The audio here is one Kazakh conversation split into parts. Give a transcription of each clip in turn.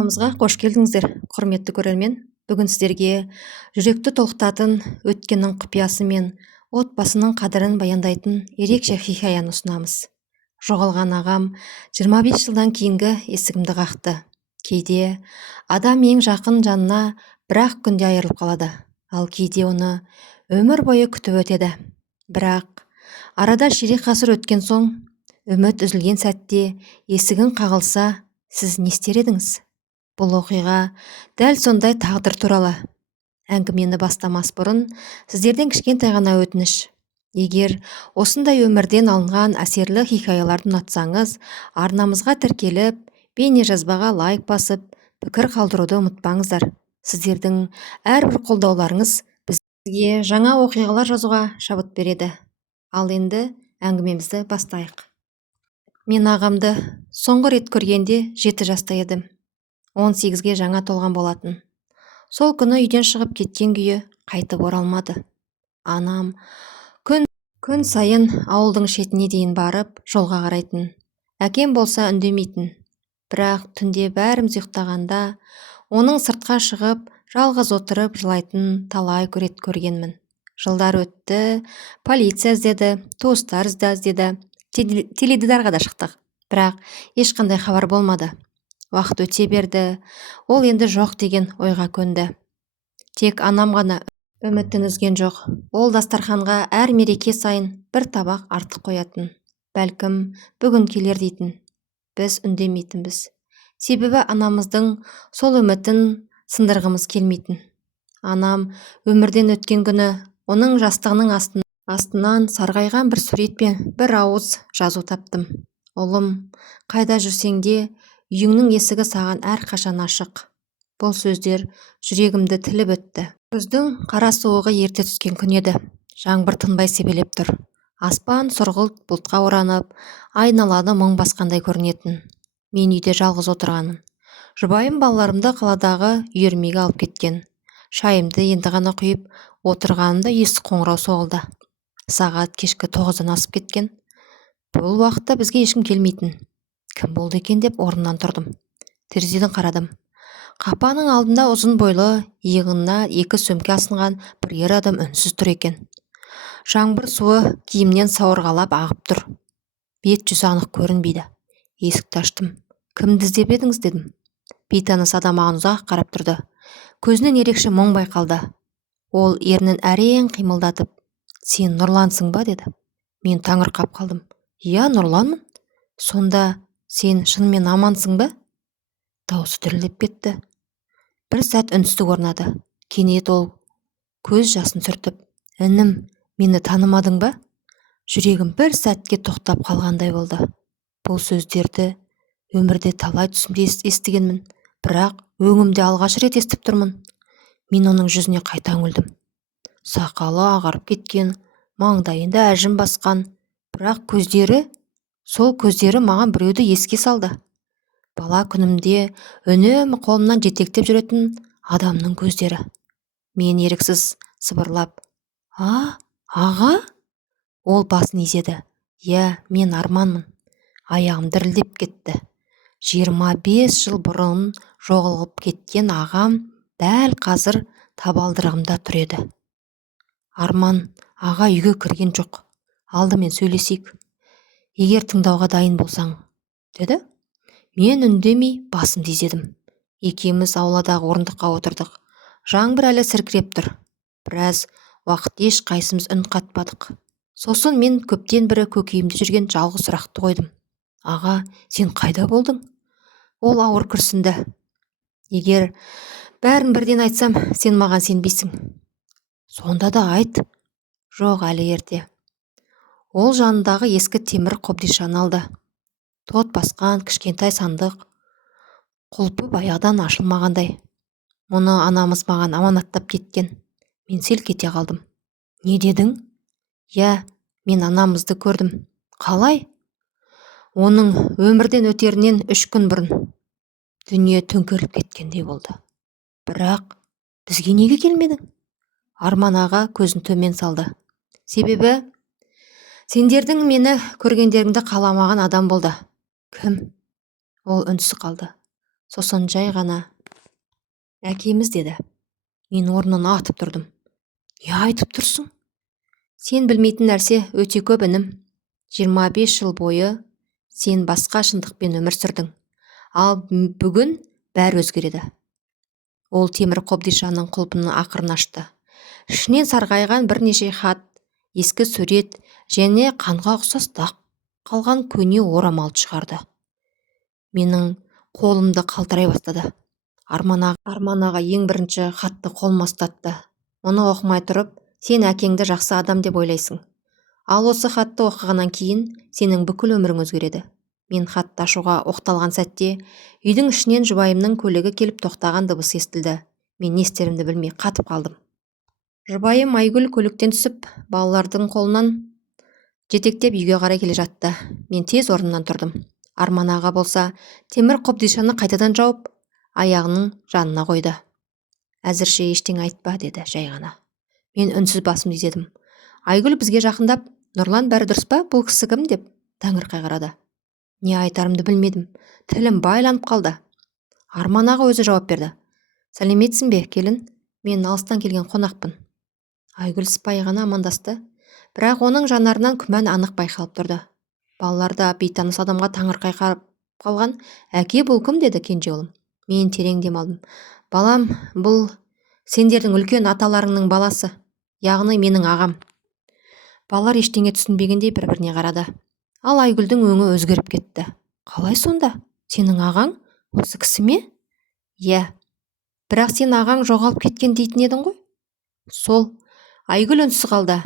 Каналымызға қош келдіңіздер, құрметті көрермен. Бүгін сіздерге жүректі толқытатын өткеннің құпиясы мен отбасының қадірін баяндайтын ерекше хикаяны ұсынамыз. Жоғалған ағам 25 жылдан кейінгі есігімді қақты. Кейде адам ең жақын жанына бір-ақ күнде айырылып қалады, ал кейде оны өмір бойы күтіп өтеді. Бірақ арада ширек ғасыр өткен соң, үміт үзілген сәтте есігің қағылса, сіз не істер едіңіз? Бұл оқиға дәл сондай тағдыр туралы. Әңгімені бастамас бұрын сіздерден кішкентай ғана өтініш. Егер осындай өмірден алынған әсерлі хикаяларды ұнатсаңыз, арнамызға тіркеліп, бейнежазбаға лайк басып, пікір қалдыруды ұмытпаңыздар. Сіздердің әрбір қолдауларыңыз бізге жаңа оқиғалар жазуға шабыт береді. Ал енді әңгімемізді бастайық. Мен ағамды соңғы рет көргенде 7 жаста едім. 18-ге жаңа толған болатын. Сол күні үйден шығып кеткен күйі қайтып оралмады. Анам күн сайын ауылдың шетіне дейін барып, жолға қарайтын. Әкем болса үндемейтін. Бірақ түнде бәріміз ұйықтағанда, оның сыртқа шығып, жалғыз отырып жылайтын талай рет көргенмін. Жылдар өтті, полиция іздеді, туыстар іздеді, теледидарға да шықтық. Бірақ ешқандай хабар болмады. Уақыт өте берді, ол енді жоқ деген ойға көнді. Тек анам ғана үмітін үзген жоқ. Ол дастарханға әр мереке сайын бір табақ артық қоятын. Бәлкім бүгін келер дейтін. Біз үндемейтінбіз. Себебі анамыздың сол үмітін сындырғымыз келмейтін. Анам өмірден өткен күні оның жастығының астынан сарғайған бір суретпен бір ауыз жазу таптым. Ұлым, қайда жүрсең де, үйіңнің есігі саған әрқашан ашық. Бұл сөздер жүрегімді тіліп өтті. Күздің қара суығы ерте түскен күн еді. Жаңбыр тынбай себелеп тұр. Аспан сұрғылт бұлтқа оранып, айналаны мұң басқандай көрінетін. Мен үйде жалғыз отырғаным. Жұбайым балаларымды қаладағы үйірмеге алып кеткен. Шайымды енді ғана құйып отырғанымда есік қоңырау соғылды. Сағат кешкі 9-дан асып кеткен. Бұл уақытта бізге ешкім келмейтін. Кім болды екен деп орнымнан тұрдым. Терезеден қарадым. Қапаның алдында ұзын бойлы, иығына 2 сөмке асынған бір ер адам үнсіз тұр екен. Жаңбыр суы киімнен сауырғалап ағып тұр. Бет-жүзі анық көрінбейді. Есікті аштым. Кімді іздеп едіңіз дедім. Бейтаныс адам маған ұзақ қарап тұрды. Көзінен ерекше мұң байқалды. Ол ернін әрең қимылдатып, сен Нұрлансың ба деді. Мен таңырқап қалдым. Иә, Нұрланмын. Сонда сен шынымен амансың ба? Даусы дірілдеп кетті. Бір сәт үнсіздік орнады. Кенет ол көз жасын сүртіп, інім, мені танымадың ба? Жүрегім бір сәтке тоқтап қалғандай болды. Бұл сөздерді өмірде талай түсімде естігенмін, бірақ өңімде алғаш рет естіп тұрмын. Мен оның жүзіне қайта үңілдім. Сақалы ағарып кеткен, маңдайында әжім басқан, бірақ сол көздері маған біреуді еске салды. Бала күнімде үнемі қолымнан жетектеп жүретін адамның көздері. Мен еріксіз сыбырлап, аға? Ол басын изеді. Иә, мен Арманмын. Аяғым дірілдеп кетті. 25 жыл бұрын жоғалып кеткен ағам дәл қазір табалдырығымда тұр еді. Арман, аға үйге кірген жоқ. Алдымен сөйлесейік. Егер тыңдауға дайын болсаң, деді. Мен үндемей басымды изедім. Екеуміз ауладағы орындыққа отырдық. Жаңбыр әлі сіркіреп тұр. Біраз уақыт ешқайсымыз үн қатпадық. Сосын мен көптен бері көкейімде жүрген жалғыз сұрақты қойдым. Аға, сен қайда болдың? Ол ауыр күрсінді. Егер бәрін бірден айтсам, сен маған сенбейсің. Сонда да айт. Жоқ, әлі ерте. Ол жанындағы ескі темір қобдишаны алды. Тот басқан кішкентай сандық. Құлпы баяғыдан ашылмағандай. Мұны анамыз маған аманаттап кеткен. Мен селк ете қалдым. Не дедің? Я, мен анамызды көрдім. Қалай? Оның өмірден өтерінен 3 күн бұрын. Дүние төңкеріліп кеткендей болды. Бірақ бізге неге келмедің? Арман аға көзін төмен салды. Себебі сендердің мені көргендеріңді қаламаған адам болды. Кім? Ол үнсіз қалды. Сосын жай ғана әкеміз деді. Мен орнымнан атып тұрдым. Не айтып тұрсың? Сен білмейтін нәрсе өте көп, інім. 25 жыл бойы сен басқа шындықпен өмір сүрдің. Ал бүгін бәрі өзгереді. Ол темір қобдишаның құлпын ақырын ашты. Ішінен сарғайған бірнеше хат, ескі сурет және қанға ұқсас дақ қалған көне орамалды шығарды. Менің қолымды қалтырай бастады. Арман аға ең бірінші хатты қолыма ұстатты. Мұны оқымай тұрып, сен әкеңді жақсы адам деп ойлайсың. Ал осы хатты оқығаннан кейін сенің бүкіл өмірің өзгереді. Мен хатты ашуға оқталған сәтте үйдің ішінен жұбайымның көлігі келіп тоқтаған дыбысы естілді. Мен не істерімді білмей қатып қалдым. Жұбайым Айгүл көліктен түсіп, балалардың қолынан жетектеп үйге қарай келе жатты. Мен тез орнымнан тұрдым. Арман аға болса, темір қобдишаны қайтадан жауып, аяғының жанына қойды. Әзірше ештеңе айтпа, деді жай ғана. Мен үнсіз басымды изедім. Айгүл бізге жақындап, Нұрлан, бәрі дұрыс па, бұл кісі кім деп таңырқай қарады. Не айтарымды білмедім. Тілім байланып қалды. Арман аға өзі жауап берді. Сәлеметсің бе, келін? Мен алыстан келген қонақпын. Айгүл сыпайы ғана амандасты, бірақ оның жанарынан күмән анық байқалып тұрды. Балалар да бейтаныс адамға таңырқай қарап қалған. Әке, бұл кім, деді кенже ұлым. Мен терең дем алдым. Балам, бұл сендердің үлкен аталарыңның баласы, яғни менің ағам. Балалар ештеңе түсінбегендей бір-біріне қарады. Ал Айгүлдің өңі өзгеріп кетті. Қалай сонда? Сенің ағаң осы кісі ме? Иә, бірақ сен ағаң жоғалып кеткен дейтін едің ғой? Сол. Айгүл үнсіз қалды.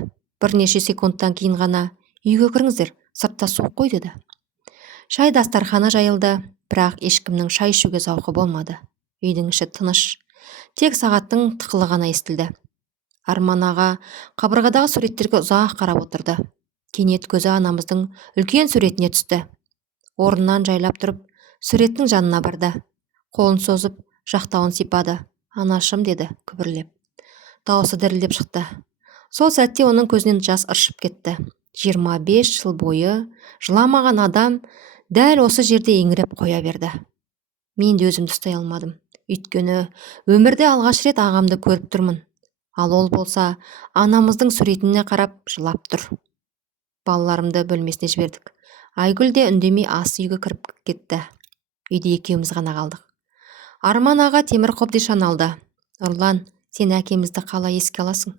Бірнеше секундтан кейін ғана, үйге кіріңіздер, сыртта суық қой, деді. Шай дастарханы жайылды, бірақ ешкімнің шай ішуге зауқы болмады. Үйдің іші тыныш. Тек сағаттың тықылы ғана естілді. Арман аға қабырғадағы суреттерге ұзақ қарап отырды. Кенет көзі анамыздың үлкен суретіне түсті. Орнынан жайлап тұрып, суреттің жанына барды. Қолын созып, жақтауын сипады. Анашым, деді күбірлеп. Дауысы дірілдеп шықты. Сол сәтте оның көзінен жас ыршып кетті. 25 жыл бойы жыламаған адам дәл осы жерде еңіреп қоя берді. Мен де өзімді ұстай алмадым. Өйткені өмірде алғаш рет ағамды көріп тұрмын. Ал ол болса, анамыздың суретіне қарап жылап тұр. Балаларымды бөлмесіне жібердік. Айгүл де үндемей ас үйге кіріп кетті. Үйде екеуміз ғана қалдық. Арман аға темір қобдишаны алды. Нұрлан, сен әкемізді қалай еске аласың?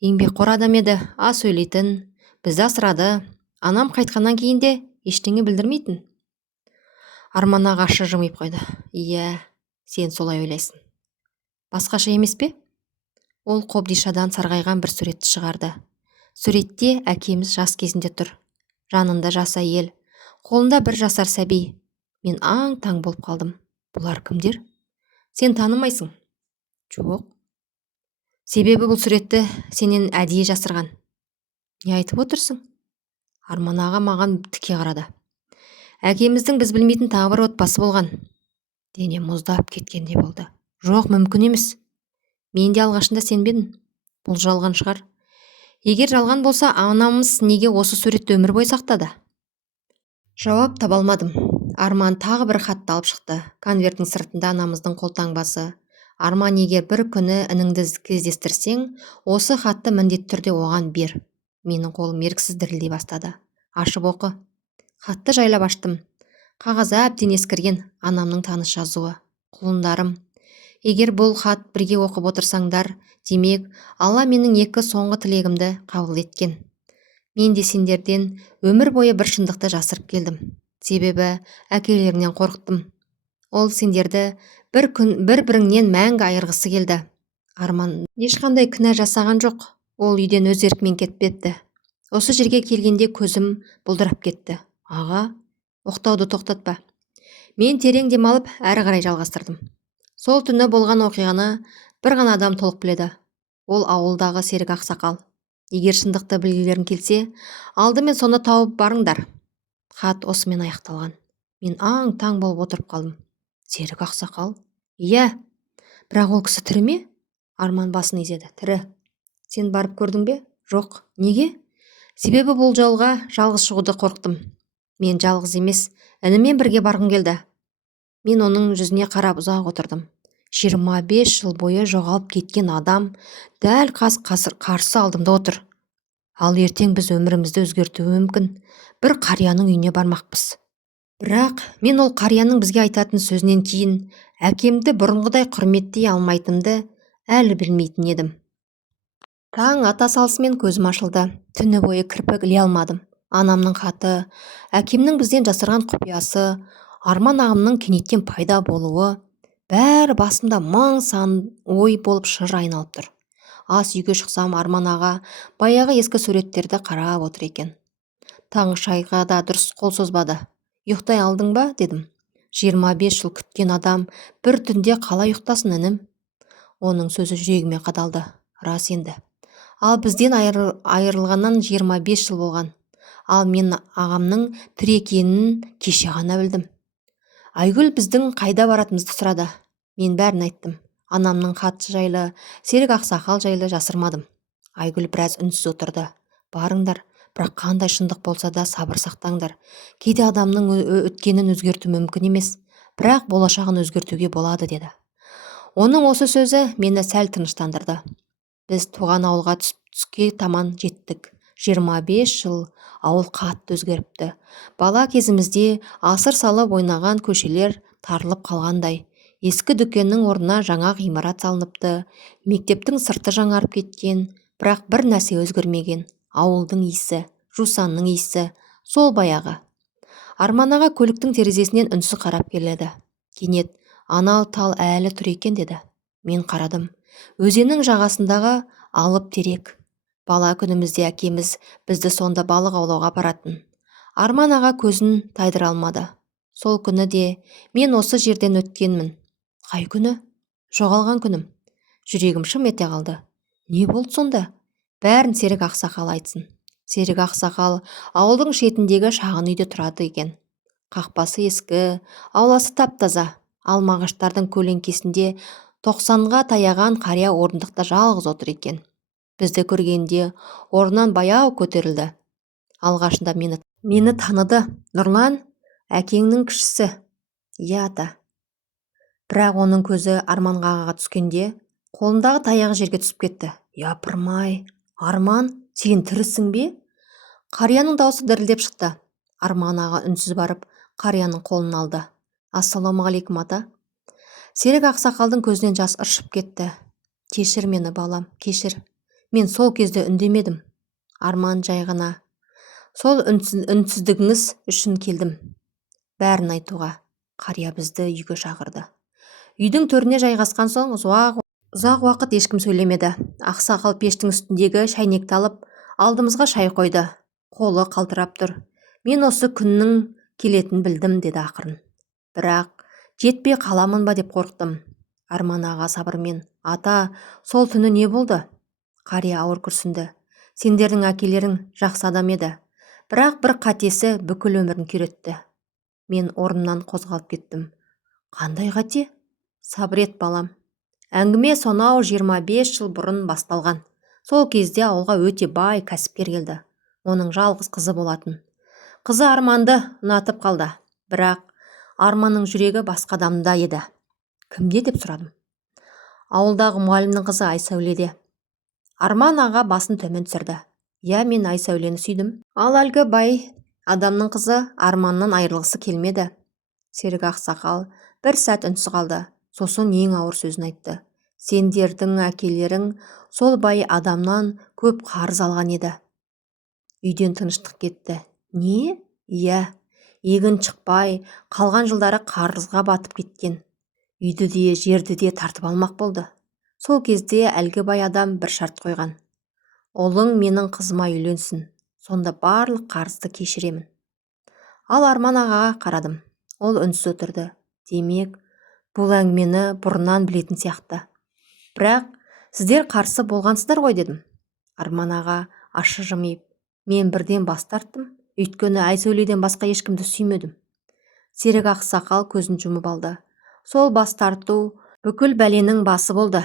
Еңбекқор адам еді, ас сөйлейтін, бізді асырады. Анам қайтқаннан кейін де ештеңе білдірмейтін. Арман аға ашы жымиып қойды. Иә, сен солай ойлайсың. Басқаша емес пе? Ол қобдишадан сарғайған бір суретті шығарды. Суретте әкеміз жас кезінде тұр. Жанында жас әйел, қолында бір жасар сәби. Мен аң-таң болып қалдым. Бұлар кімдер? Сен танымайсың? Жоқ. Себебі бұл суретті сенен әдейі жасырған. Не айтып отырсың? Арман аға маған тіке қарады. Әкеміздің біз білмейтін тағы бір отбасы болған. Дене мұздап кеткенде болды. Жоқ, мүмкін емес. Мен де алғашында сенбедім. Бұл жалған шығар. Егер жалған болса, анамыз неге осы суретті өмір бойы сақтады? Жауап таба алмадым. Арман тағы бір хатты алып шықты. Конверттің сыртында анамыздың қолтаңбасы. Арман, егер бір күні ініңді кездестірсең, осы хатты міндетті түрде оған бер. Менің қолым еріксіз дірілдей бастады. Ашып оқы. Хатты жайлап аштым. Қағазы әбден ескірген, анамның таныс жазуы. Құлындарым, егер бұл хат бірге оқып отырсаңдар, демек, Алла менің екі соңғы тілегімді қабыл еткен. Мен де сендерден өмір бойы бір шындықты жасырып келдім. Себебі әкелеріңнен қорықтым. Ол сендерді бір-біріңнен мәңгі айырғысы келді. Арман ешқандай күнә жасаған жоқ. Ол үйден өз еркімен кетпепті. Осы жерге келгенде көзім бұлдырап кетті. Аға, оқтауды тоқтатпа. Мен терең демалып, әрі қарай жалғастырдым. Сол түні болған оқиғаны бір ғана адам толық біледі. Ол ауылдағы Серік ақсақал. Егер шындықты білгілерің келсе, алдымен соны тауып барыңдар. Хат осымен аяқталған. Мен аң-таң болып отырып қалдым. Серік ақсақал? Иә, бірақ ол кісі тірі ме? Арман басын изеді. Тірі. Сен барып көрдің бе? Жоқ. Неге? Себебі бұл жолға жалғыз шығуды қорықтым. Мен жалғыз емес, інімен бірге барғым келді. Мен оның жүзіне қарап ұзақ отырдым. 25 жыл бойы жоғалып кеткен адам дәл қарсы алдымда отыр. Ал ертең біз өмірімізді өзгертуі мүмкін бір қарияның үйіне бармақпыз. Бірақ мен ол қарияның бізге айтатын сөзінен кейін әкемді бұрынғыдай құрметтей алмайтынымды әлі білмейтін едім. Таң ата салысымен көзім ашылды. Түні бойы кірпік іле алмадым. Анамның хаты, әкемнің бізден жасырған құпиясы, Арман ағамның кенеттен пайда болуы, бәрі басымда мың сан ой болып шыр айналып тұр. Ас үйге шықсам, Арман аға баяғы ескі суреттерді қарап отыр екен. Таңғы шайға да дұрыс қол созбады. Ұйықтай алдың ба дедім. 25 жыл күткен адам бір түнде қалай ұйықтасын інім? Оның сөзі жүрегіме қадалды. Рас енді. Ал бізден айырылғаннан 25 жыл болған. Ал мен ағамның тірі екенін кеше ғана білдім. Айгүл біздің қайда баратынымызды сұрады. Мен бәрін айттым. Анамның хаты жайлы, Серік ақсақал жайлы жасырмадым. Айгүл біраз үнсіз отырды. Барыңдар, бірақ қандай шындық болса да сабыр сақтаңдар. Кейде адамның өткенін өзгерту мүмкін емес, бірақ болашағын өзгертуге болады деді. Оның осы сөзі мені сәл тыныштандырды. Біз туған ауылға түске таман жеттік. 25 жыл ауыл қатты өзгеріпті. Бала кезімізде асыр салып ойнаған көшелер тарылып қалғандай. Ескі дүкеннің орнына жаңа ғимарат салыныпты. Мектептің сырты жаңарып кеткен, бірақ бір нәрсе өзгермеген. Ауылдың иісі, жусанның иісі, сол баяғы. Арман аға көліктің терезесінен үнсіз қарап келеді. Кенет, анау тал әлі тұр екен деді. Мен қарадым. Өзеннің жағасындағы алып терек. Бала күнімізде әкеміз бізді сонда балық аулауға апаратын. Арман аға көзін тайдыра алмады. Сол күні де мен осы жерден өткенмін. Қай күні? Жоғалған күнім. Жүрегім шым ете қалды. Не болды сонда? Бәрін Серік ақсақал айтсын. Серік ақсақал ауылдың шетіндегі шағын үйде тұрады екен. Қақпасы ескі, ауласы тап-таза. Алмағаштардың көлеңкесінде 90-ға таяған қария орындықта жалғыз отыр екен. Бізді көргенде орнынан баяу көтерілді. Алғашында мені таныды. Нұрлан, әкеңнің кішісі. Иә ата. Бірақ оның көзі Арман ағаға түскенде қолындағы таяғы жерге түсіп кетті. Япырмай, Арман, сен тірісің бе? Қарияның даусы дірілдеп шықты. Арман аға үнсіз барып қарияның қолын алды. Ассалаумағалейкум ата. Серік ақсақалдың көзінен жас ыршып кетті. Кешір мені балам, кешір. Мен сол кезде үндемедім. Арман жай ғана. Сол үнсіздігіңіз үшін келдім. Бәрін айтуға. Қария бізді үйге шақырды. Үйдің төріне жайғасқан соң ұзақ уақыт ешкім сөйлемеді. Ақсақал пештің үстіндегі шайнекті алып, алдымызға шай қойды. Қолы қалтырап тұр. Мен осы күннің келетін білдім деді ақырын. Бірақ жетпей қаламын ба деп қорықтым. Арман аға сабырмен. Ата, сол түні не болды? Қария ауыр күрсінді. Сендердің әкелерің жақсы адам еді. Бірақ бір қатесі бүкіл өмірін күйретті. Мен орнымнан қозғалып кеттім. Қандай қате? Сабыр ет балам. Әңгіме сонау 25 жыл бұрын басталған. Сол кезде ауылға өте бай кәсіпкер келді. Оның жалғыз қызы болатын. Қызы Арманды ұнатып қалды. Бірақ Арманның жүрегі басқа адамда еді. Кімде деп сұрадым. Ауылдағы мұғалімнің қызы Айсәуледе. Арман аға басын төмен түсірді. Иә, мен Айсәулені сүйдім. Ал әлгі бай адамның қызы Арманнан айырылғысы келмеді. Серік ақсақал бір сәт үнсіз қалды. Сосын ең ауыр сөзін айтты. Сендердің әкелерің сол бай адамнан көп қарыз алған еді. Үйден тыныштық кетті. Не? Иә, егін шықпай, қалған жылдары қарызға батып кеткен. Үйді де, жерді де тартып алмақ болды. Сол кезде әлгі бай адам бір шарт қойған. Ұлың менің қызыма үйленсін. Сонда барлық қарызды кешіремін. Ал Арман ағаға қарадым. Ол үнсіз отырды. Демек, бұл әңгімені бұрыннан білетін сияқты. Бірақ сіздер қарсы болғансыздар ғой дедім. Арман аға ашы жымиып, мен бірден бас тарттым. Өйткені Айсәуледен басқа ешкімді сүймедім. Серік ақсақал көзін жұмып алды. Сол бас тарту бүкіл бәленің басы болды.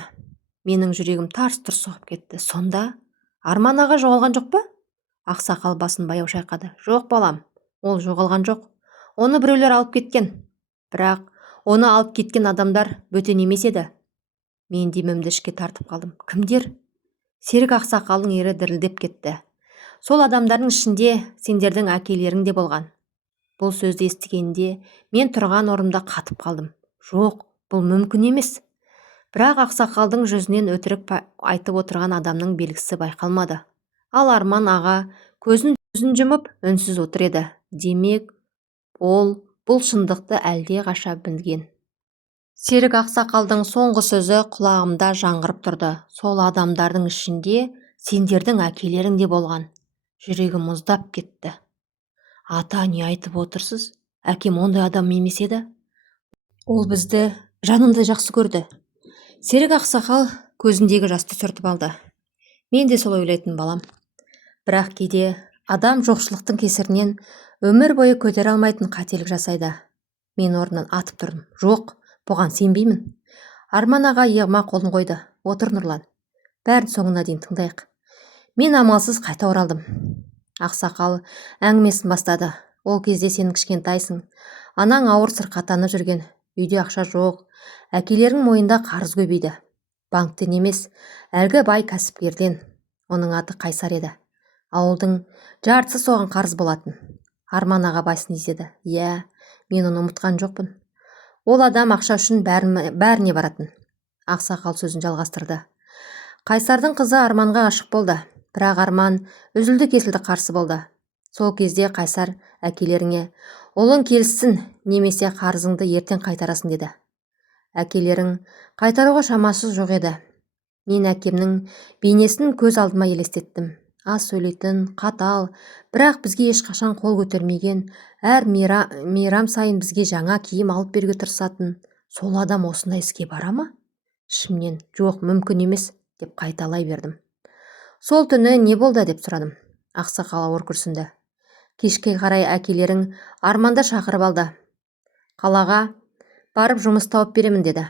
Менің жүрегім тарс-тұрс соғып кетті. Сонда Арман аға жоғалған жоқ па? Ақсақал басын баяу шайқады. Жоқ балам, ол жоғалған жоқ. Оны біреулер алып кеткен. Бірақ Оны алып кеткен адамдар бөтен емес еді. Мен демімді ішке тартып қалдым. Кімдер? Серік ақсақалдың ері дірілдеп кетті. Сол адамдардың ішінде сендердің әкелерің де болған. Бұл сөзді естігенде мен тұрған орнымда қатып қалдым. Жоқ, бұл мүмкін емес. Бірақ ақсақалдың жүзінен өтірік айтып отырған адамның белгісі байқалмады. Ал Арман аға көзін жұмып үнсіз отыр еді. Демек, ол бұл шындықты әлде қаша білген. Серік ақсақалдың соңғы сөзі құлағымда жаңғырып тұрды. Сол адамдардың ішінде сендердің әкелерің де болған. Жүрегім мұздап кетті. Ата, не айтып отырсыз? Әкем ондай адам емес еді. Ол бізді жанындай жақсы көрді. Серік ақсақал көзіндегі жасты сүртіп алды. Мен де солай ойлайтын балам. Бірақ кейде адам жоқшылықтың кесірінен өмір бойы көтере алмайтын қателік жасайды. Мен орнынан атып тұрдым. Жоқ, бұған сенбеймін. Арман аға иығыма қолын қойды. Отыр Нұрлан. Бәрін соңына дейін тыңдайық. Мен амалсыз қайта оралдым. Ақсақал әңгімесін бастады. Ол кезде сен кішкентайсың. Анаң ауыр сырқаттанып жүрген. Үйде ақша жоқ. Әкелерің мойында қарыз көбейді. Банктен емес, әлгі бай кәсіпкерден. Оның аты Қайсар еді. Ауылдың жартысы соған қарыз болатын. Арман аға басын изеді. Иә, мен оны ұмытқан жоқпын. Ол адам ақша үшін бәріне баратын. Ақсақал сөзін жалғастырды. Қайсардың қызы Арманға ғашық болды. Бірақ Арман үзілді-кесілді қарсы болды. Сол кезде Қайсар әкелеріңе ұлың келсін, немесе қарызыңды ертең қайтарасың деді. Әкелерің қайтаруға шамасы жоқ еді. Мен әкемнің бейнесін көз алдыма елестеттім. Аз сөйлейтін, қатал, бірақ бізге ешқашан қол көтермеген, әр мейрам сайын бізге жаңа киім алып беруге тырысатын. Сол адам осындай іске бара ма? Ішімнен, жоқ, мүмкін емес, деп қайталай бердім. Сол түні не болды деп сұрадым. Ақсақал ауыр күрсінді. Кешке қарай әкелерің Арманды шақырып алды. Қалаға барып жұмыс тауып беремін деді.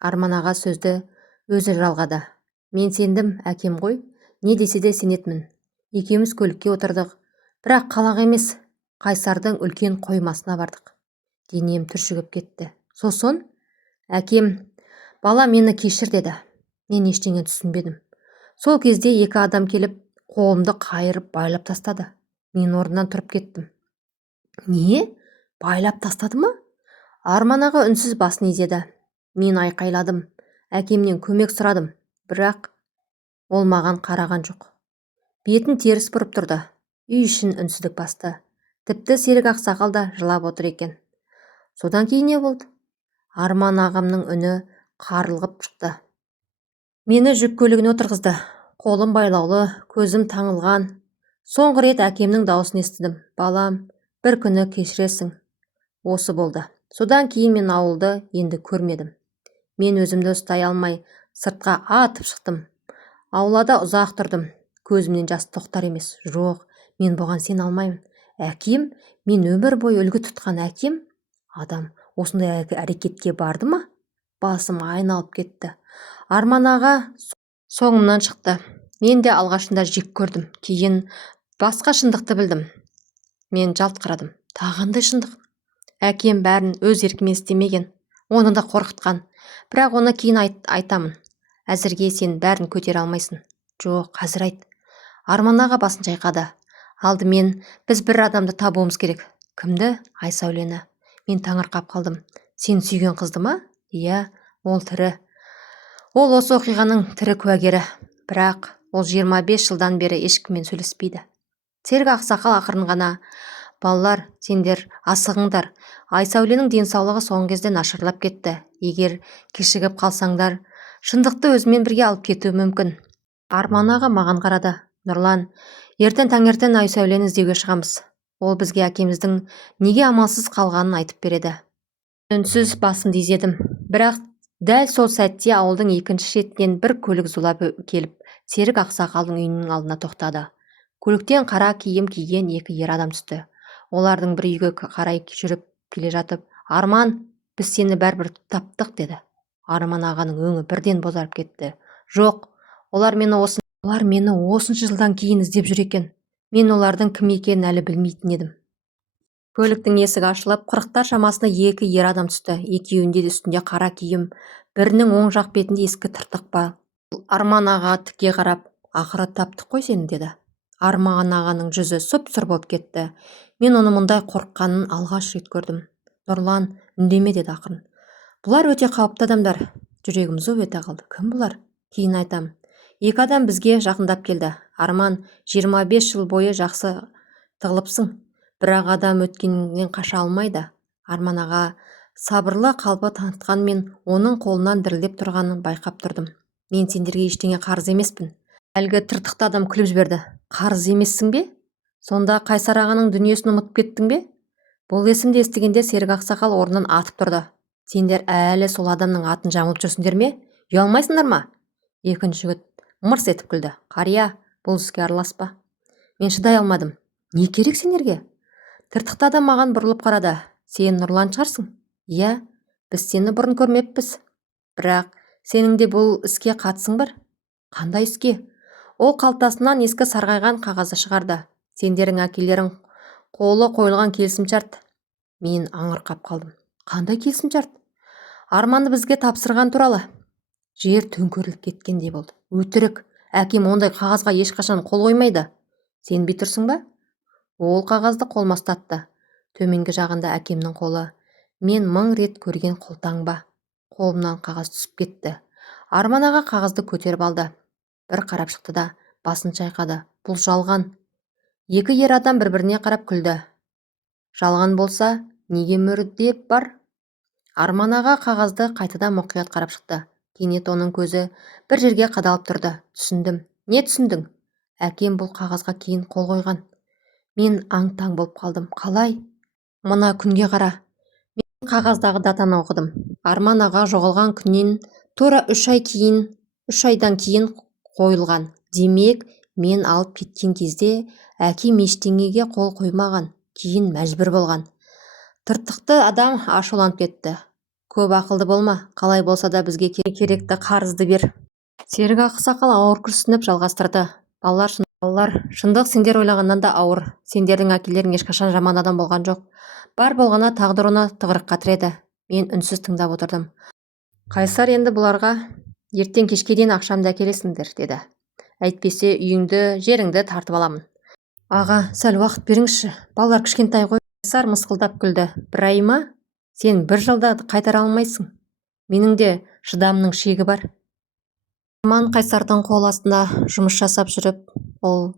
Арман аға сөзді өзі жалғады. Мен сендім, әкем ғой, не десе де сенетмін. Екеуміз көлікке отырдық, бірақ қалаға емес, Қайсардың үлкен қоймасына бардық. Денем түршігіп кетті. Сосын әкем, бала, мені кешір деді. Мен ештеңе түсінбедім. Сол кезде екі адам келіп, қолымды қайырып байлап тастады. Мен орнынан тұрып кеттім. Не? Байлап тастады ма? Арман аға үнсіз басын изеді. Мен айқайладым. Әкемнен көмек сұрадым. Бірақ ол маған қараған жоқ. Бетін теріс бұрып тұрды. Үй ішін үнсіздік басты. Тіпті Серік ақсақал да жылап отыр екен. Содан кейін не болды? Арман ағамның үні қарлығып шықты. Мені жүк көлігіне отырғызды. Қолым байлаулы, көзім таңылған. Соңғы рет әкемнің дауысын естідім. Балам, бір күні кешіресің. Осы болды. Содан кейін мен ауылды енді көрмедім. Мен өзімді ұстай алмай сыртқа атып шықтым. Аулада ұзақ тұрдым. Көзімнен жас тоқтар емес. Жоқ, мен бұған сен алмаймын. Әкем, мен өмір бойы үлгі тұтқан әкем, адам осындай әрекетке барды ма? Басым айналып кетті. Арман аға соңымнан шықты. Мен де алғашында жек көрдім. Кейін басқа шындықты білдім. Мен жалт қарадым. Тағандай шындық. Әкем бәрін өз еркімен істемеген. Оны да қорқытқан. Бірақ оны кейін айтамын. Әзірге сен бәрін көтере алмайсың. Жоқ, қазір айт. Арман аға басын шайқады. Алдымен біз бір адамды табуымыз керек. Кімді? Айсәулені. Мен таңырқап қалдым. Сен сүйген қызды ма? Иә, ол тірі. Ол осы оқиғаның тірі куәгері. Бірақ ол 25 жылдан бері ешкіммен сөйлеспейді. Серік ақсақал ақырын ғана, балалар, сендер асығыңдар. Айсәуленің денсаулығы соңғы кезде нашарлап кетті. Егер кешігіп қалсаңдар, шындықты өзімен бірге алып кетуі мүмкін. Арман аға маған қарады. Нұрлан, ертең таңертең Айсәулені іздеуге шығамыз. Ол бізге әкеміздің неге амалсыз қалғанын айтып береді. Үнсіз басымды изедім. Бірақ дәл сол сәтте ауылдың екінші шетінен бір көлік зулап келіп, Серік ақсақалдың үйінің алдына тоқтады. Көліктен қара киім киген екі ер адам түсті. Олардың бір үйге қарай жүріп келе жатып, Арман, біз сені бәрібір таптық деді. Арман ағаның өңі бірден бозарып кетті. Жоқ, олар мені осынша жылдан кейін іздеп жүр екен. Мен олардың кім екенін әлі білмейтін едім. Көліктің есігі ашылып, 40-тар шамасында 2 ер адам түсті. Екеуінде де үстінде қара киім, бірінің оң жақ бетінде ескі тыртық бар. Арман аға тіке қарап, ақыры таптық қой сені, деді. Арман ағаның жүзі сұп-сұр болып кетті. Мен оны мұндай қорыққанын алғаш рет көрдім. Нұрлан, үндеме, деді ақырын. Бұлар өте қауіпті адамдар. Жүрегім зу ете қалды. Кім бұлар? Кейін айтам. 2 адам бізге жақындап келді. Арман, 25 жыл бойы жақсы тығылыпсың. Бірақ адам өткеннен қаша алмайды. Арман аға сабырлы қалпы танытқанмен оның қолынан дірілдеп тұрғанын байқап тұрдым. Мен сендерге ештеңе қарыз емеспін. Әлгі тыртықты адам күліп жіберді. Қарыз емессің бе? Сонда Қайсар ағаның дүниесін ұмытып кеттің бе? Бұл есімді естігенде Серік ақсақал орнынан атып тұрды. Сендер әлі сол адамның атын жамылып жүрсіңдер ме? Ұялмайсыңдар ма? Екінші жігіт мырс етіп күлді. Қария, бұл іске араласпа. Мен шыдай алмадым. Не керек сендерге? Тыртықты адам маған бұрылып қарады. Сен Нұрлан шығарсың? Иә, біз сені бұрын көрмеппіз. Бірақ сенің де бұл іске қатысың бар? Қандай іске? Ол қалтасынан ескі сарғайған қағазды шығарды. Сендерің әкелерің қолы қойылған келісімшарт. Мен аңырқап қалдым. Қандай келісімшарт? Арманды бізге тапсырған туралы. Жер төңкеріліп кеткендей болды. Өтірік. Әкем ондай қағазға ешқашан қол қоймайды. Сенбей тұрсың ба? Ол қағазды қолыма ұстатты. Төменгі жағында әкемнің қолы. Мен 1000 рет көрген қолтаңба. Қолымнан қағаз түсіп кетті. Арман аға қағазды көтеріп алды. Бір қарап шықты да басын шайқады. Бұл жалған. 2 ер адам бір-біріне қарап күлді. Жалған болса, неге мөрдеп бар? Арман аға қағазды қайтадан мұқият қарап шықты. Кенет оның көзі бір жерге қадалып тұрды. Түсіндім. Не түсіндің? Әкем бұл қағазға кейін қол қойған. Мен аң-таң болып қалдым. Қалай? Мына күнге қара. Мен қағаздағы датаны оқыдым. Арман аға жоғалған күннен тура 3 айдан кейін қойылған. Демек, мен алып кеткен кезде әкем ештеңеге қол қоймаған. Кейін мәжбүр болған. Тыртықты адам ашуланып кетті. Көп ақылды болма. Қалай болса да бізге керекті қарызды бер. Серік ақсақал ауыр күрсініп жалғастырды. Балалар, шындық сендер ойлағаннан да ауыр. Сендердің әкелерің ешқашан жаман адам болған жоқ. Бар болғаны тағдыр оны тығырыққа тіреді. Мен үнсіз тыңдап отырдым. Қайсар енді бұларға ертең кешке дейін ақшамды әкелесіңдер, деді. Әйтпесе үйіңді, жеріңді тартып аламын. Аға, сәл уақыт беріңізші. Балалар кішкентай ғой. Қайсар мысқылдап күлді. Бір ай ма? Сен 1 жылда қайтара алмайсың. Менің де шыдамның шегі бар. Арман Қайсардың қол астында жұмыс жасап жүріп, ол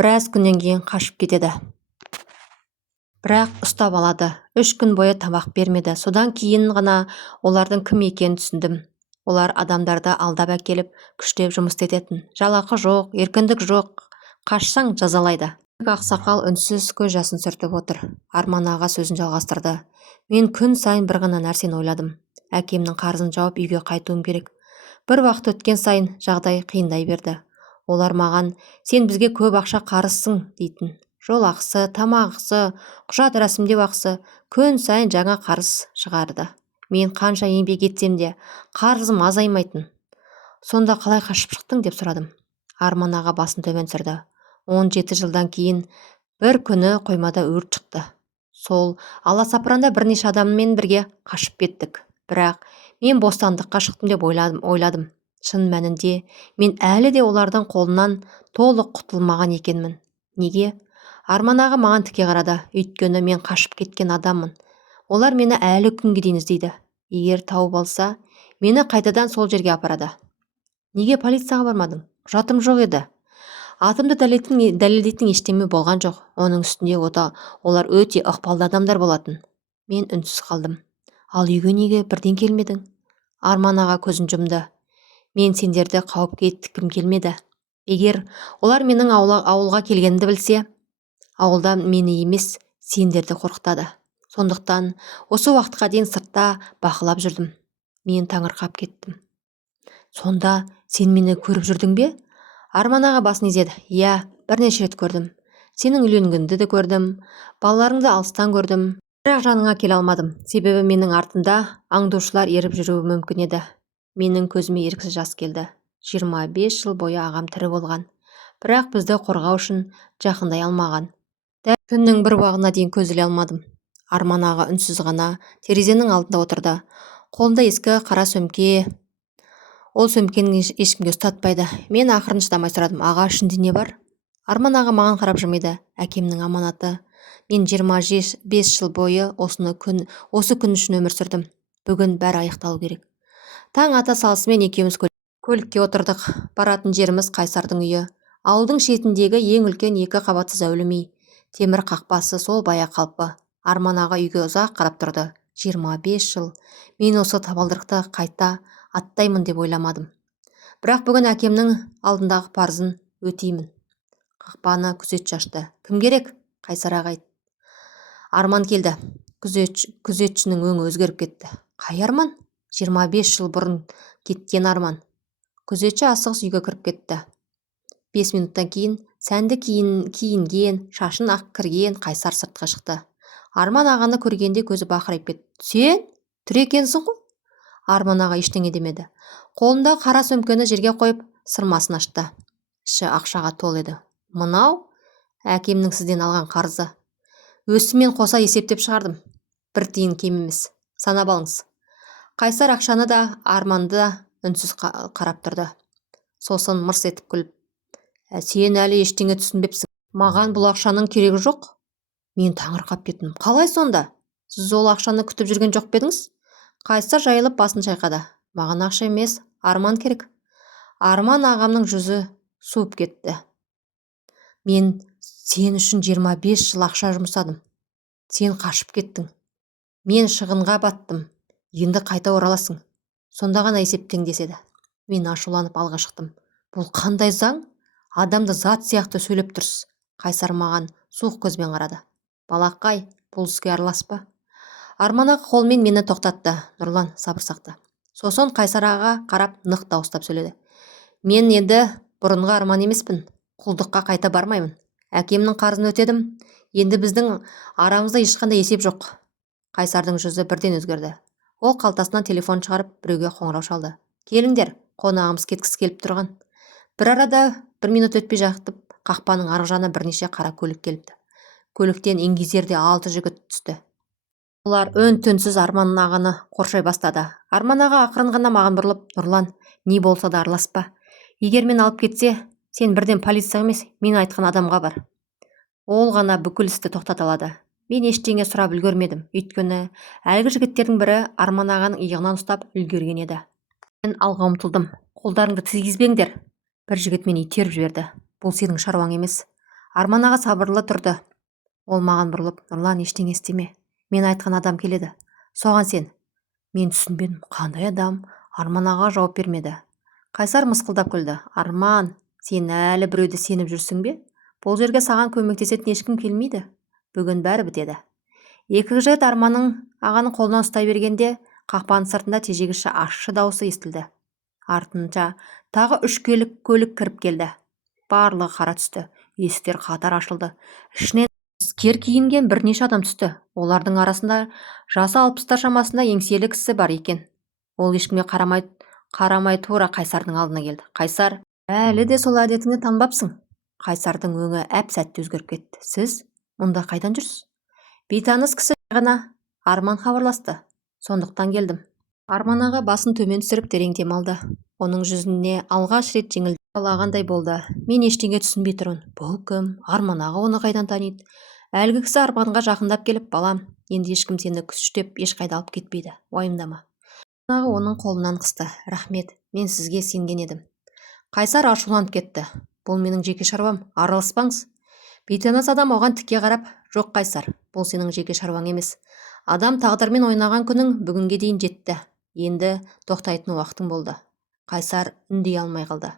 біраз күннен кейін қашып кетеді. Бірақ ұстап алады. 3 күн бойы тамақ бермеді. Содан кейін ғана олардың кім екенін түсіндім. Олар адамдарды алдап әкеліп, күштеп жұмыс ететін. Жалақы жоқ, еркіндік жоқ. Қашсаң жазалайды. Ақсақал үнсіз көз жасын сүртіп отыр. Арман аға сөзін жалғастырды. Мен күн сайын бір ғана нәрсені ойладым. Әкемнің қарызын жауып үйге қайтуым керек. Бір уақыт өткен сайын жағдай қиындай берді. Олар маған, сен бізге көп ақша қарызсың дейтін. Жол ақысы, тамақ ақысы, құжат рәсімдеу ақысы, күн сайын жаңа қарыз шығарды. Мен қанша еңбек етсем де, қарызым азаймайтын. Сонда қалай қашып шықтың, деп сұрадым. Арман аға басын төмен түсірді. 17 жылдан кейін бір күні қоймада өрт шықты. Сол аласапыранда бірнеше адаммен бірге қашып кеттік. Бірақ мен бостандыққа шықтым деп ойладым. Шын мәнінде мен әлі де олардың қолынан толық құтылмаған екенмін. Неге? Арман аға маған тіке қарады. Өйткені мен қашып кеткен адаммын. Олар мені әлі күнге дейін іздейді. Егер тауып алса, мені қайтадан сол жерге апарады. Неге полицияға бармадың? Құжатым жоқ еді. Атымды дәлелдейтін ештеме болған жоқ. Оның үстінде олар өте ықпалды адамдар болатын. Мен үнсіз қалдым. Ал үйге неге бірден келмедің? Арман аға көзін жұмды. Мен сендерді қауіпке тіккім келмеді. Егер олар менің ауылға келгенімді білсе, ауылда мені емес, сендерді қорқытады. Сондықтан осы уақытқа дейін сыртта бақылап жүрдім. Мен таңырқап кеттім. Сонда сен мені көріп жүрдің бе? Арман аға басын изеді. Иә, бірнеше рет көрдім. Сенің үйленгенді де көрдім, балаларыңды алыстан көрдім. Бірақ жаныңа келе алмадым. Себебі менің артымда аңдушылар еріп жүруі мүмкін еді. Менің көзіме еріксіз жас келді. 25 жыл бойы ағам тірі болған. Бірақ бізді қорғау үшін жақындай алмаған. Дәл түннің бір уағына дейін көз іле алмадым. Арман аға үнсіз ғана терезенің алдында отырды. Қолында ескі қара сөмке. Ол сөмкені ешкімге ұстатпайды. Мен ақырын шыдамай сұрадым: аға, ішінде не бар? Арман аға маған қарап жымиды: әкемнің аманаты. Мен 25 жыл бойы осы күн үшін өмір сүрдім. Бүгін бәрі аяқталу керек. Таң ата салысымен екеуміз көлікке отырдық. Баратын жеріміз Қайсардың үйі. Ауылдың шетіндегі ең үлкен 2 қабатты зәулім үй. Темір қақпасы сол бая қалпы. Арман аға үйге ұзақ қарап тұрды. 25 жыл. Мен осы табалдырықты қайта аттаймын деп ойламадым. Бірақ бүгін әкемнің алдындағы парызын өтеймін. Қақпаны күзетші ашты. Кім керек? Қайсар ағай. Арман келді. Күзетшінің өңі өзгеріп кетті. Қай Арман? 25 жыл бұрын кеткен Арман. Күзетші асығыс үйге кіріп кетті. 5 минуттан кейін сәнді киінген, шашын ақ кірген Қайсар сыртқа шықты. Арман ағаны көргенде көзі бақырайып кетті. Сен тірі екенсің ғой? Арман аға ештеңе демеді. Қолында қара сөмкені жерге қойып, сырмасын ашты. Іші ақшаға толы еді. Мынау әкемнің сізден алған қарызы. Өсімен қоса есептеп шығардым. 1 тиын кем емес. Санап алыңыз. Қайсар ақшаны да, Арманды да үнсіз қарап тұрды. Сосын мырс етіп күліп: сен әлі ештеңе түсінбепсің. Маған бұл ақшаның керегі жоқ. Мен таңырқап кеттім. Қалай сонда? Сіз ол ақшаны күтіп жүрген жоқ па едіңіз? Қайсар жайылып басын шайқады. Маған ақша емес, Арман керек. Арман ағамның жүзі суып кетті. Мен сен үшін 25 жыл ақша жұмсадым. Сен қашып кеттің. Мен шығынға баттым. Енді қайта ораласың. Сонда ғана есептең деседі. Мен ашуланып алға шықтым. Бұл қандай заң? Адамды зат сияқты сөйлеп тұрсыз. Қайсар маған суық көзбен қарады. Балақай, бұл іске араласпа. Арман аға қолмен мені тоқтатты. Нұрлан, сабыр сақта. Сосын Қайсар аға қарап нық дауыстап сөйледі. Мен енді бұрынғы Арман емеспін. Құлдыққа қайта бармаймын. Әкемнің қарызын өтедім. Енді біздің арамызда ешқандай есеп жоқ. Қайсардың жүзі бірден өзгерді. Ол қалтасынан телефон шығарып біреуге қоңырау шалды. Келіңдер, қонағымыз кеткісі келіп тұрған. Бір арада 1 минут өтпей жатып, қақпаның арғы жағына бірнеше қара көлік келіпті. Көліктен еңгезерде 6 жігіт түсті. Олар үн-түнсіз Арман ағаны қоршай бастады. Арман аға ақырын ғана маған бұрылып: Нұрлан, не болса да араласпа. Егер мен алып кетсе, сен бірден полицияға емес, мен айтқан адамға бар. Ол ғана бүкіл істі тоқтата алады. Мен ештеңе сұрап үлгермедім, өйткені әлгі жігіттердің бірі Арман ағаның иығынан ұстап үлгерген еді. Мен алға ұмтылдым. Қолдарыңды тигізбеңдер. Бір жігіт мені итеріп жіберді. Бұл сенің шаруаң емес. Арман аға сабырлы тұрды. Ол маған бұрылып: Нұрлан, ештеңе істеме. Мен айтқан адам келеді. Соған сен. Мен түсінбедім. Қандай адам? Арман аға жауап бермеді. Қайсар мысқылдап күлді. Арман, сен әлі біреуді сеніп жүрсің бе? Бұл жерге саған көмектесетін ешкім келмейді. Бүгін бәрі бітеді. 2 жігіт Арманның ағаның қолынан ұстай бергенде, қақпаның сыртында тежегіші ащы дауысы естілді. Артынша тағы 3 көлік кіріп келді. Барлығы қара түсті. Есіктер қатар ашылды. Ішінен іскер киінген бірнеше адам түсті. Олардың арасында жасы 60-тар шамасында еңселі кісі бар екен. Ол ешкімге қарамай тура Қайсардың алдына келді. Қайсар, әлі де сол әдетіңді танбапсың. Қайсардың өңі әп-сәтте өзгеріп кетті. Сіз мұнда қайдан жүрсіз? Бейтаныс кісі ғана Арман хабарласты. Сондықтан келдім. Арман аға басын төмен түсіріп терең дем алды. Оның жүзіне алғаш рет жеңілдік алғандай болды. Мен ештеңе түсінбей тұрмын. Бұл кім? Арман аға оны қайдан таниды? Әлгі кісі Арманға жақындап келіп: балам, енді ешкім сені күштеп ешқайда алып кетпейді. Уайымдама. Арман аға оның қолынан қысты. Рахмет, мен сізге сенген едім. Қайсар ашуланып кетті. Бұл менің жеке шаруам, араласпаңыз. Бейтаныс адам оған тіке қарап: жоқ Қайсар, бұл сенің жеке шаруаң емес. Адам тағдырмен ойнаған күнің бүгінге дейін жетті. Енді тоқтайтын уақытың болды. Қайсар үндей алмай қалды.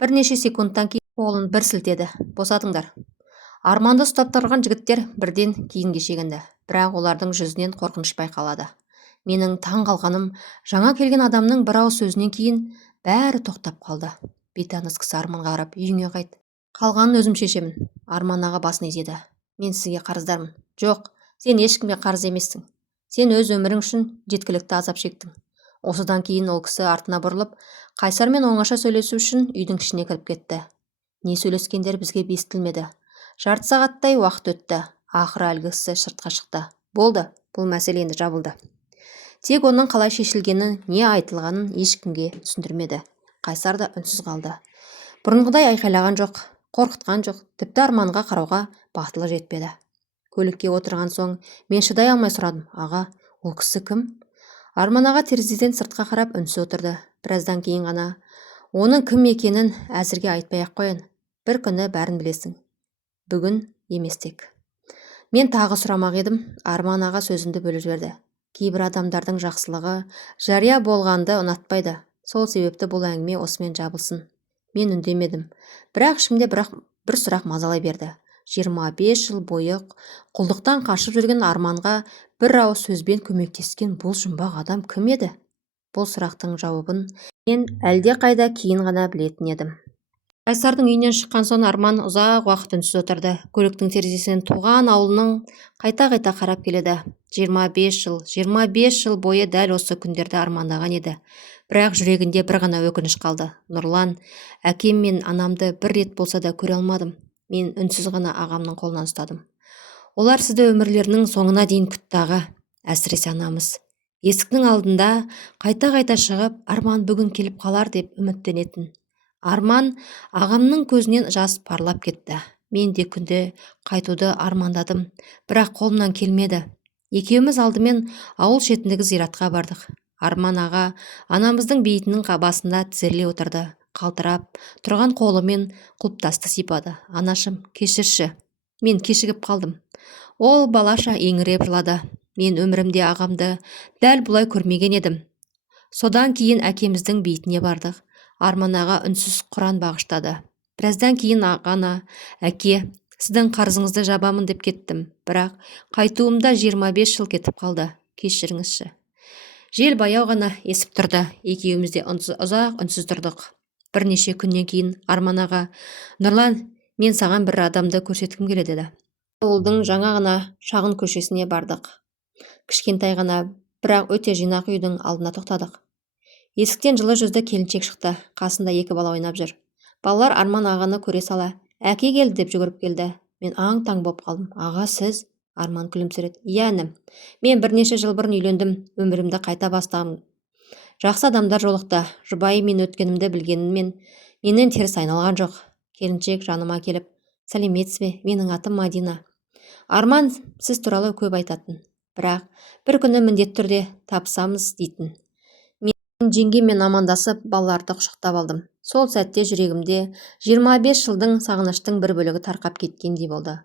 Бірнеше секундтан кейін қолын бір сілтеді. Босатыңдар. Арманды ұстап тұрған жігіттер бірден кейінге шегінді. Бірақ олардың жүзінен қорқыныш байқалады. Менің таң қалғаным, жаңа келген адамның бір ауыз сөзінен кейін бәрі тоқтап қалды. Бейтаныс кісі Арманға қарап: үйіңе қайт. Қалғанын өзім шешемін. Арман аға басын изеді. Мен сізге қарыздармын. Жоқ, сен ешкімге қарыз емессің. Сен өз өмірің үшін жеткілікті азап шектің. Осыдан кейін ол кісі артына бұрылып, Қайсармен оңаша сөйлесу үшін үйдің ішіне кіріп кетті. Не сөйлескендер бізге естілмеді. Жарты сағаттай уақыт өтті. Ақыры әлгі кісі сыртқа шықты. Болды, бұл мәселе енді жабылды. Тек оның қалай шешілгенін, не айтылғанын ешкімге түсіндірмеді. Қайсар да үнсіз қалды. Бұрынғыдай айқайлаған жоқ, қорқытқан жоқ, тіпті Арманға қарауға батылы жетпеді. Көлікке отырған соң мен шыдай алмай сұрадым: аға, ол кісі кім? Арман аға терезеден сыртқа қарап үнсіз отырды. Біраздан кейін ғана: оның кім екенін әзірге айтпай-ақ қояйын. Бір күні бәрін білесің. Бүгін емес тек. Мен тағы сұрамақ едім. Арман аға сөзімді бөліп жіберді. Кейбір адамдардың жақсылығы жария болғанды ұнатпайды. Сол себепті бұл әңгіме осымен жабылсын. Мен үндемедім. Бірақ ішімде бір сұрақ мазалай берді. 25 жыл бойы құлдықтан қашып жүрген Арманға бір ауыз сөзбен көмектескен бұл жұмбақ адам кім еді? Бұл сұрақтың жауабын мен әлде қайда кейін ғана білетін едім. Қайсардың үйінен шыққан соң Арман ұзақ уақыт үнсіз отырды. Көліктің терезесінен туған ауылының қайта-қайта қарап келеді. 25 жыл бойы дәл осы күндерді армандаған еді. Бірақ жүрегінде бір ғана өкініш қалды. Нұрлан, әкем мен анамды бір рет болса да көре алмадым. Мен үнсіз ғана ағамның қолынан ұстадым. Олар сізді өмірлерінің соңына дейін күтті аға, әсіресе анамыз. Есіктің алдында қайта-қайта шығып, Арман бүгін келіп қалар деп үміттенетін. Арман ағамның көзінен жас парлап кетті. Мен де күнде қайтуды армандадым, бірақ қолымнан келмеді. Екеуміз алдымен ауыл шетіндегі зиратқа бардық. Арман аға анамыздың бейітінің басында тізерлей отырды. Қалтырап тұрған қолымен құлпытасты сипады. Анашым, кешірші, мен кешігіп қалдым. Ол балаша еңіреп жылады. Мен өмірімде ағамды дәл бұлай көрмеген едім. Содан кейін әкеміздің бейітіне бардық. Арман аға үнсіз Құран бағыштады. Біраздан кейін ғана: әке, сіздің қарызыңызды жабамын деп кеттім, бірақ қайтуымда 25 жыл кетіп қалды. Кешіріңізші. Жел баяу ғана есіп тұрды. Екеуміз де ұзақ үнсіз тұрдық. Бірнеше күннен кейін Арман аға: Нұрлан, мен саған бір адамды көрсеткім келеді деді. Ауылдың жаңа ғана шағын көшесіне бардық. Кішкентай ғана, бірақ өте жинақы үйдің алдына тоқтадық. Есіктен жылы жүзді келіншек шықты. Қасында 2 бала ойнап жүр. Балалар Арман ағаны көре сала: әке келді деп жүгіріп келді. Мен аң-таң боп қалдым. Аға, сіз? Арман күлімсіреді. Иә, інім. Мен бірнеше жыл бұрын үйлендім. Өмірімді қайта бастағым. Жақсы адамдар жолықты. Жұбайым мен өткенімді білгенімен менен теріс айналған жоқ. Келіншек жаныма келіп: сәлеметсіз бе? Менің атым Мадина. Арман сіз туралы көп айтатын, бірақ бір күні міндетті түрде табысамыз дейтін. Мен жеңгеммен амандасып, балаларды құшақтап алдым. Сол сәтте жүрегімде 25 жылдың сағыныштың бір бөлігі тарқап кеткендей болды.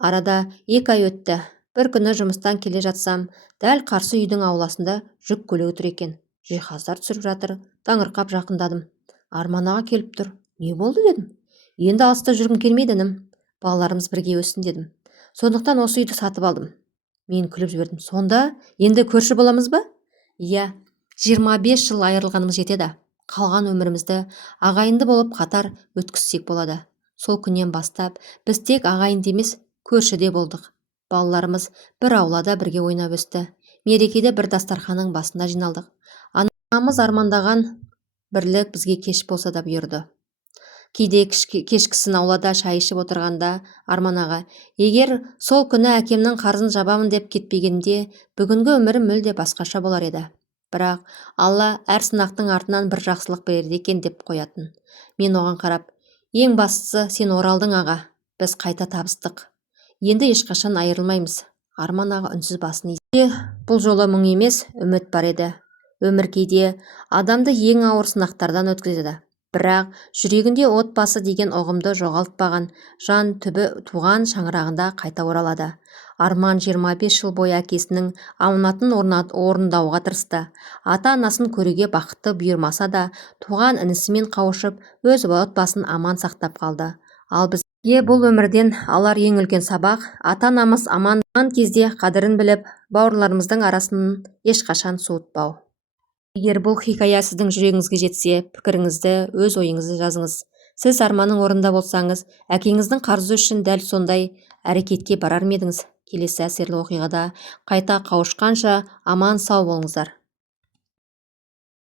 Арада 2 ай өтті. Бір күні жұмыстан келе жатсам, дәл қарсы үйдің ауласында жүк көлігі тұр екен. Жиһаздар түсіріп жатыр. Таңырқап жақындадым. Арман аға келіп тұр. Не болды дедім. Енді алыста жүргім келмейді інім. Балаларымыз бірге өссін дедім. Сондықтан осы үйді сатып алдым. Мен күліп жібердім. Сонда енді көрші боламыз ба? Иә, 25 жыл айырылғанымыз жетеді. Қалған өмірімізді ағайынды болып қатар өткізсек болады. Сол күннен бастап біз тек ағайынды емес, көршіде болдық. Балаларымыз бір аулада бірге ойнап өсті. Мерекеде бір дастарханның басында жиналдық. Анамыз армандаған бірлік бізге кеш болса да бұйырды. Кейде кешкісін аулада шай ішіп отырғанда Арман аға: егер сол күні әкемнің қарызын жабамын деп кетпегенде, бүгінгі өмірім мүлде басқаша болар еді. Бірақ Алла әр сынақтың артынан бір жақсылық береді екен деп қоятын. Мен оған қарап: ең бастысы сен оралдың аға, біз қайта табыстық. Енді ешқашан айырылмаймыз. Арман аға үнсіз басын изеді. Бұл жолы мұң емес, үміт бар еді. Өмір кейде адамды ең ауыр сынақтардан өткізеді. Бірақ жүрегінде отбасы деген ұғымды жоғалтпаған жан түбі туған шаңырағында қайта оралады. Арман 25 жыл бойы әкесінің аманатын орындауға тырысты. Ата-анасын көруге бақытты бұйырмаса да, туған інісімен қауышып, өз отбасын аман сақтап қалды. Ал бізге бұл өмірден алар ең үлкен сабақ: ата-анамыз аман кезде қадірін біліп, бауырларымыздың арасын ешқашан суытпау. Егер бұл хикая сіздің жүрегіңізге жетсе, пікіріңізді, өз ойыңызды жазыңыз. Сіз Арманның орнында болсаңыз, әкеңіздің қарызы үшін дәл сондай әрекетке барар ма едіңіз? Келесі әсерлі оқиғада қайта қауышқанша аман сау болыңыздар.